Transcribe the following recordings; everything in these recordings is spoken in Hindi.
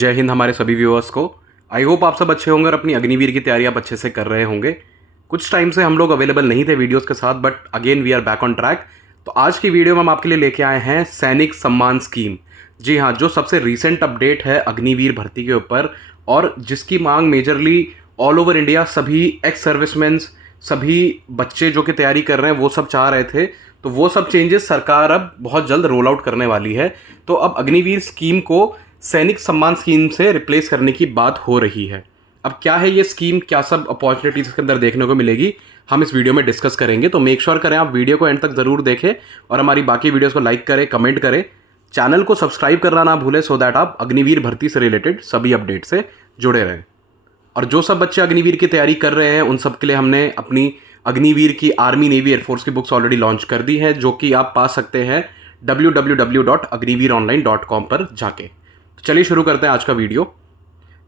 जय हिंद हमारे सभी व्यूअर्स को। आई होप आप सब अच्छे होंगे और अपनी अग्निवीर की तैयारी आप अच्छे से कर रहे होंगे। कुछ टाइम से हम लोग अवेलेबल नहीं थे वीडियोस के साथ, but again we are back on track. तो आज की वीडियो में हम आपके लिए लेके आए हैं सैनिक सम्मान स्कीम। जी हाँ, जो सबसे रीसेंट अपडेट है अग्निवीर भर्ती के ऊपर और जिसकी मांग मेजरली ऑल ओवर इंडिया सभी एक्स सर्विसमैन्स, सभी बच्चे जो कि तैयारी कर रहे हैं वो सब चाह रहे थे। तो वो सब चेंजेस सरकार अब बहुत जल्द रोल आउट करने वाली है। तो अब अग्निवीर स्कीम को सैनिक सम्मान स्कीम से रिप्लेस करने की बात हो रही है। अब क्या है ये स्कीम, क्या सब अपॉर्चुनिटीज इसके अंदर देखने को मिलेगी, हम इस वीडियो में डिस्कस करेंगे। तो मेक श्योर करें आप वीडियो को एंड तक ज़रूर देखें और हमारी बाकी वीडियोस को लाइक करें, कमेंट करें, चैनल को सब्सक्राइब करना ना भूलें, सो दैट आप अग्निवीर भर्ती से रिलेटेड सभी अपडेट से जुड़े रहें। और जो सब बच्चे अग्निवीर की तैयारी कर रहे हैं उन सब के लिए हमने अपनी अग्निवीर की आर्मी नेवी एयरफोर्स की बुक्स ऑलरेडी लॉन्च कर दी है, जो कि आप पा सकते हैं www.agniveeronline.com पर जाके। तो चलिए शुरू करते हैं आज का वीडियो।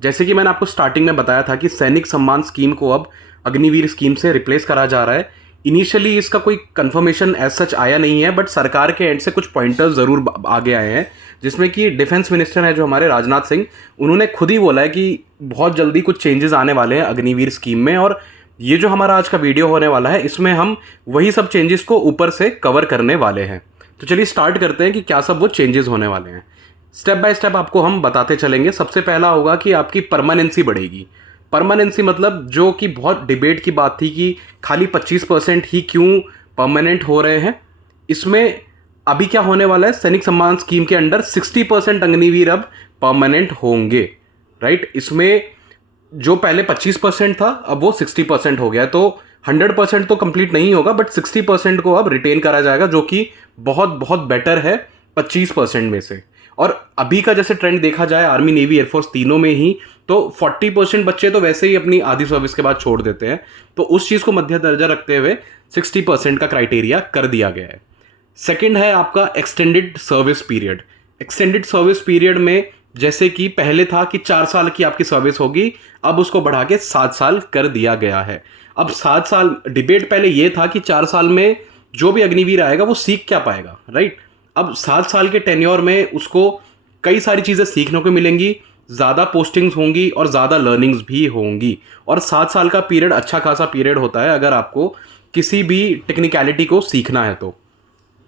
जैसे कि मैंने आपको स्टार्टिंग में बताया था कि सैनिक सम्मान स्कीम को अब अग्निवीर स्कीम से रिप्लेस करा जा रहा है। इनिशियली इसका कोई कंफर्मेशन एज सच आया नहीं है, बट सरकार के एंड से कुछ पॉइंटर्स ज़रूर आगे आए हैं, जिसमें कि डिफेंस मिनिस्टर है जो हमारे राजनाथ सिंह, उन्होंने खुद ही बोला है कि बहुत जल्दी कुछ चेंजेस आने वाले हैं अग्निवीर स्कीम में। और ये जो हमारा आज का वीडियो होने वाला है इसमें हम वही सब चेंजेस को ऊपर से कवर करने वाले हैं। तो चलिए स्टार्ट करते हैं कि क्या सब वो चेंजेस होने वाले हैं। स्टेप बाय स्टेप आपको हम बताते चलेंगे। सबसे पहला होगा कि आपकी परमानेंसी बढ़ेगी। परमानेंसी मतलब जो कि बहुत डिबेट की बात थी कि खाली 25% ही क्यों परमानेंट हो रहे हैं, इसमें अभी क्या होने वाला है, सैनिक सम्मान स्कीम के अंडर 60% अग्निवीर अब परमानेंट होंगे। राइट, इसमें जो पहले 25% था अब वो 60% हो गया। तो 100% तो कंप्लीट नहीं होगा, बट 60% को अब रिटेन करा जाएगा, जो कि बहुत बहुत बेटर है 25% में से। और अभी का जैसे ट्रेंड देखा जाए आर्मी नेवी एयरफोर्स तीनों में ही, तो 40% बच्चे तो वैसे ही अपनी आधी सर्विस के बाद छोड़ देते हैं। तो उस चीज़ को मध्य दर्जा रखते हुए 60% का क्राइटेरिया कर दिया गया है। सेकंड है आपका extended service period. Extended service period में जैसे कि पहले था कि 4 साल की आपकी सर्विस होगी, अब उसको बढ़ा के 7 साल कर दिया गया है। अब 7 साल, डिबेट पहले ये था कि 4 साल में जो भी अग्निवीर आएगा वो सीख क्या पाएगा, राइट। अब 7 साल के टेन्योर में उसको कई सारी चीज़ें सीखने को मिलेंगी, ज़्यादा पोस्टिंग्स होंगी और ज़्यादा लर्निंग्स भी होंगी। और 7 साल का पीरियड अच्छा खासा पीरियड होता है अगर आपको किसी भी टेक्निकलिटी को सीखना है। तो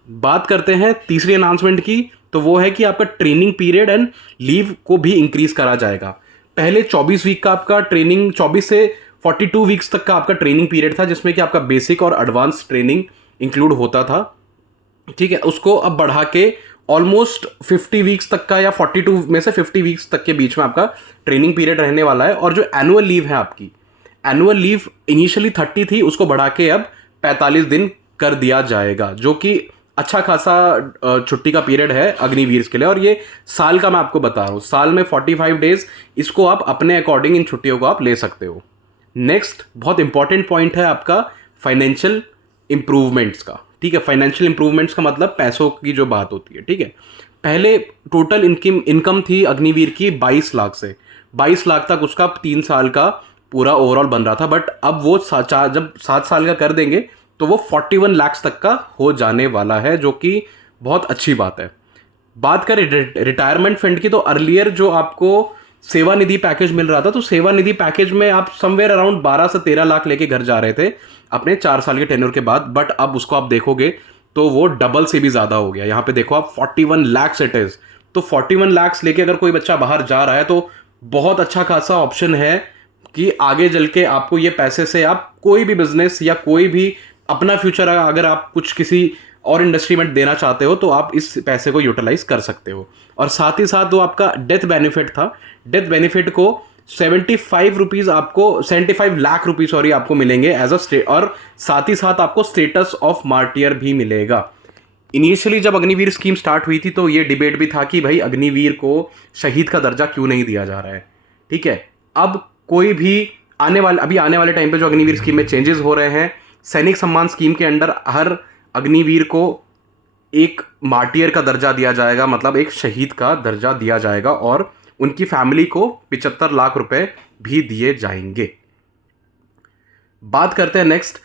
बात करते हैं तीसरी अनाउंसमेंट की, तो वो है कि आपका ट्रेनिंग पीरियड एंड लीव को भी इंक्रीज करा जाएगा। पहले 24 वीक का आपका ट्रेनिंग, 24 से 42 वीक्स तक का आपका ट्रेनिंग पीरियड था, जिसमें कि आपका बेसिक और एडवांस ट्रेनिंग इंक्लूड होता था। ठीक है, उसको अब बढ़ा के ऑलमोस्ट 50 वीक्स तक का, या 42 में से 50 वीक्स तक के बीच में आपका ट्रेनिंग पीरियड रहने वाला है। और जो एनुअल लीव है आपकी, एनुअल लीव इनिशियली 30 थी, उसको बढ़ा के अब 45 दिन कर दिया जाएगा, जो कि अच्छा खासा छुट्टी का पीरियड है अग्निवीर के लिए। और ये साल का मैं आपको बता रहा हूँ, साल में 45 डेज, इसको आप अपने अकॉर्डिंग इन छुट्टियों को आप ले सकते हो। नेक्स्ट बहुत इंपॉर्टेंट पॉइंट है आपका फाइनेंशियल इंप्रूवमेंट्स का। ठीक है, फाइनेंशियल इंप्रूवमेंट्स का मतलब पैसों की जो बात होती है। ठीक है, पहले टोटल इनकम थी अग्निवीर की 22 लाख से, 22 लाख तक उसका 3 साल का पूरा ओवरऑल बन रहा था। बट अब वो जब 7 साल का कर देंगे तो वो 41 लाख तक का हो जाने वाला है, जो कि बहुत अच्छी बात है। बात करें रिटायरमेंट फंड की, तो अर्लियर जो आपको सेवानिधि पैकेज मिल रहा था, तो सेवानिधि पैकेज में आप समवेयर अराउंड 12 से 13 लाख लेके घर जा रहे थे अपने 4 साल के टेन्योर के बाद। बट अब उसको आप देखोगे तो वो डबल से भी ज़्यादा हो गया। यहाँ पे देखो आप 41 लाख इट इज़। तो 41 लाख लेके अगर कोई बच्चा बाहर जा रहा है तो बहुत अच्छा खासा ऑप्शन है कि आगे चल के आपको ये पैसे से आप कोई भी बिजनेस या कोई भी अपना फ्यूचर, अगर आप कुछ किसी और इंडस्ट्री में देना चाहते हो तो आप इस पैसे को यूटिलाइज कर सकते हो। और साथ ही साथ वो आपका डेथ बेनिफिट था, डेथ बेनिफिट को 75 लाख रुपीज सॉरी आपको मिलेंगे एज अ स्टेट। और साथ ही साथ आपको स्टेटस ऑफ मार्टियर भी मिलेगा। इनिशियली जब अग्निवीर स्कीम स्टार्ट हुई थी तो ये डिबेट भी था कि भाई अग्निवीर को शहीद का दर्जा क्यों नहीं दिया जा रहा है। ठीक है, अब कोई भी आने वाले टाइम पे जो अग्निवीर स्कीम में चेंजेस हो रहे हैं, सैनिक सम्मान स्कीम के अंडर हर अग्निवीर को एक मार्टियर का दर्जा दिया जाएगा, मतलब एक शहीद का दर्जा दिया जाएगा, और उनकी फैमिली को 75 लाख रुपए भी दिए जाएंगे। बात करते हैं next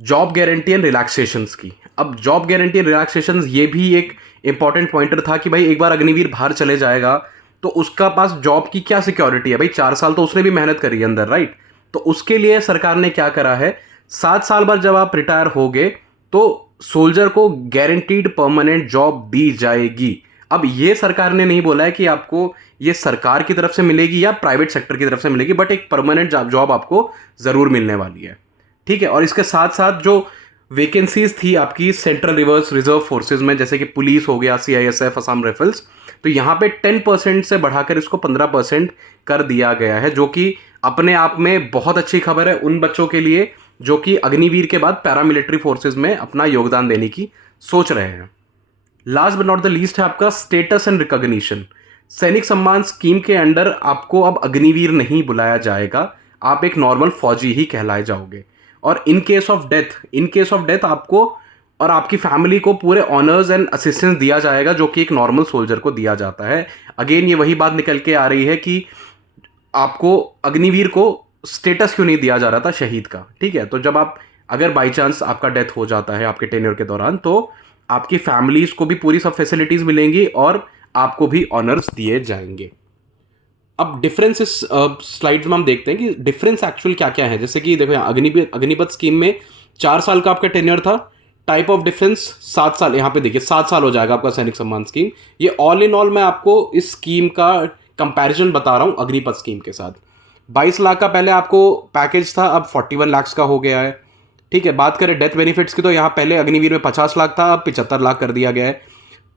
job guarantee and relaxations की। अब जॉब गारंटी एंड रिलैक्सेशंस ये भी एक इंपॉर्टेंट पॉइंटर था कि भाई एक बार अग्निवीर बाहर चले जाएगा तो उसका पास जॉब की क्या सिक्योरिटी है भाई? 4 साल तो उसने भी मेहनत करी है अंदर, राइट? तो उसके लिए सरकार ने क्या करा है, 7 साल बाद जब आप रिटायर होगे तो सोल्जर को गारंटीड परमानेंट जॉब दी जाएगी। अब ये सरकार ने नहीं बोला है कि आपको ये सरकार की तरफ से मिलेगी या प्राइवेट सेक्टर की तरफ से मिलेगी, बट एक परमानेंट जॉब आपको जरूर मिलने वाली है, ठीक है। और इसके साथ साथ जो वैकेंसीज थी आपकी सेंट्रल रिजर्व फोर्सेज में, जैसे कि पुलिस हो गया, सीआईएसएफ, असम राइफल्स, तो यहाँ पे 10% से बढ़ाकर इसको 15% कर दिया गया है, जो कि अपने आप में बहुत अच्छी खबर है उन बच्चों के लिए जो कि अग्निवीर के बाद पैरामिलिट्री फोर्सेज में अपना योगदान देने की सोच रहे हैं। Last but not the least है आपका स्टेटस एंड रिकॉग्निशन। सैनिक सम्मान स्कीम के अंडर आपको अब अग्निवीर नहीं बुलाया जाएगा, आप एक नॉर्मल फौजी ही कहलाए जाओगे। और इन केस ऑफ डेथ आपको और आपकी फैमिली को पूरे ऑनर्स एंड असिस्टेंस दिया जाएगा, जो कि एक नॉर्मल सोल्जर को दिया जाता है। अगेन ये वही बात निकल के आ रही है कि आपको अग्निवीर को स्टेटस क्यों नहीं दिया जा रहा था शहीद का, ठीक है। तो जब आप अगर बाई चांस आपका डेथ हो जाता है आपके टेन्योर के दौरान, तो आपकी फैमिलीज को भी पूरी सब फैसिलिटीज मिलेंगी और आपको भी ऑनर्स दिए जाएंगे। अब डिफरेंस इस स्लाइड्स में हम देखते हैं कि डिफरेंस एक्चुअल क्या क्या है। जैसे कि देखो यहाँ अग्निपथ स्कीम में 4 साल का आपका टेन्योर था, टाइप ऑफ डिफरेंस 7 साल, यहाँ पे देखिए 7 साल हो जाएगा आपका सैनिक सम्मान स्कीम। ये ऑल इन ऑल मैं आपको इस स्कीम का कंपैरिजन बता रहा हूँ अग्निपथ स्कीम के साथ। 22 लाख का पहले आपको पैकेज था, अब 41 लाख का हो गया है, ठीक है। बात करें डेथ बेनिफिट्स की तो यहाँ पहले अग्निवीर में 50 लाख था, अब 75 लाख कर दिया गया है।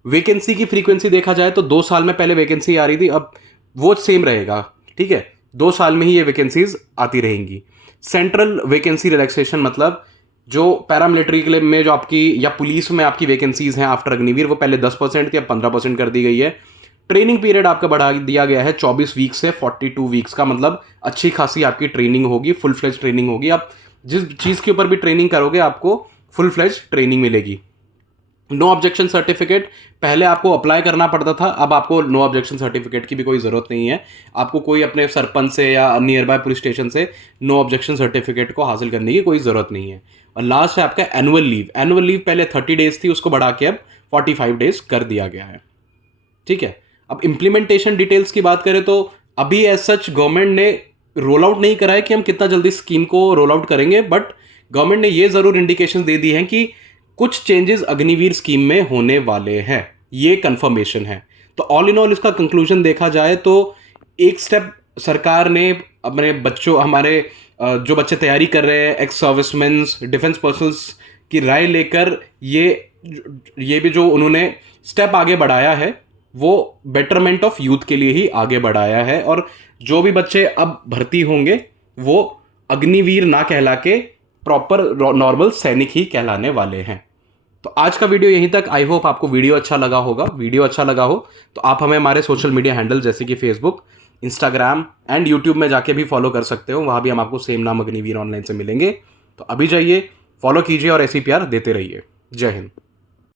वैकेंसी की फ्रीक्वेंसी देखा जाए तो 2 साल में पहले वैकेंसी आ रही थी, अब वो सेम रहेगा, ठीक है। 2 साल में ही ये वैकेंसीज आती रहेंगी। सेंट्रल वैकेंसी रिलैक्सेशन मतलब जो पैरामिलिट्री के लिए में जो आपकी या पुलिस में आपकी वैकेंसीज हैं आफ्टर अग्निवीर, वो पहले 10% थी, अब 15% कर दी गई है। ट्रेनिंग पीरियड आपका बढ़ा दिया गया है 24 वीक से 42 वीक्स का, मतलब अच्छी खासी आपकी ट्रेनिंग होगी, फुल फ्लेज ट्रेनिंग होगी। आप जिस चीज़ के ऊपर भी ट्रेनिंग करोगे आपको फुल फ्लेज ट्रेनिंग मिलेगी। नो ऑब्जेक्शन सर्टिफिकेट पहले आपको अप्लाई करना पड़ता था, अब आपको नो ऑब्जेक्शन सर्टिफिकेट की भी कोई ज़रूरत नहीं है। आपको कोई अपने सरपंच से या नियर बाय पुलिस स्टेशन से नो ऑब्जेक्शन सर्टिफिकेट को हासिल करने की कोई ज़रूरत नहीं है। और लास्ट है आपका एनुअल लीव पहले 30 डेज थी, उसको बढ़ा के अब 45 डेज कर दिया गया है, ठीक है। अब इम्प्लीमेंटेशन डिटेल्स की बात करें तो अभी एज सच गवर्नमेंट ने रोल आउट नहीं करा है कि हम कितना जल्दी स्कीम को रोल आउट करेंगे, बट गवर्नमेंट ने ये ज़रूर इंडिकेशन दे दी हैं कि कुछ चेंजेस अग्निवीर स्कीम में होने वाले हैं, ये कंफर्मेशन है। तो ऑल इन ऑल इसका कंक्लूजन देखा जाए तो एक स्टेप सरकार ने अपने बच्चों, हमारे जो बच्चे तैयारी कर रहे हैं, एक्स सर्विसमैन, डिफेंस पर्सनल्स की राय लेकर ये भी जो उन्होंने स्टेप आगे बढ़ाया है वो बेटरमेंट ऑफ यूथ के लिए ही आगे बढ़ाया है। और जो भी बच्चे अब भर्ती होंगे वो अग्निवीर ना कहला के प्रॉपर नॉर्मल सैनिक ही कहलाने वाले हैं। तो आज का वीडियो यहीं तक। आई होप आपको वीडियो अच्छा लगा होगा। वीडियो अच्छा लगा हो तो आप हमें हमारे सोशल मीडिया हैंडल जैसे कि फेसबुक, इंस्टाग्राम एंड यूट्यूब में जाके भी फॉलो कर सकते हो, वहाँ भी हम आपको सेम नाम अग्निवीर ऑनलाइन से मिलेंगे। तो अभी जाइए, फॉलो कीजिए और ऐसी प्यार देते रहिए। जय हिंद।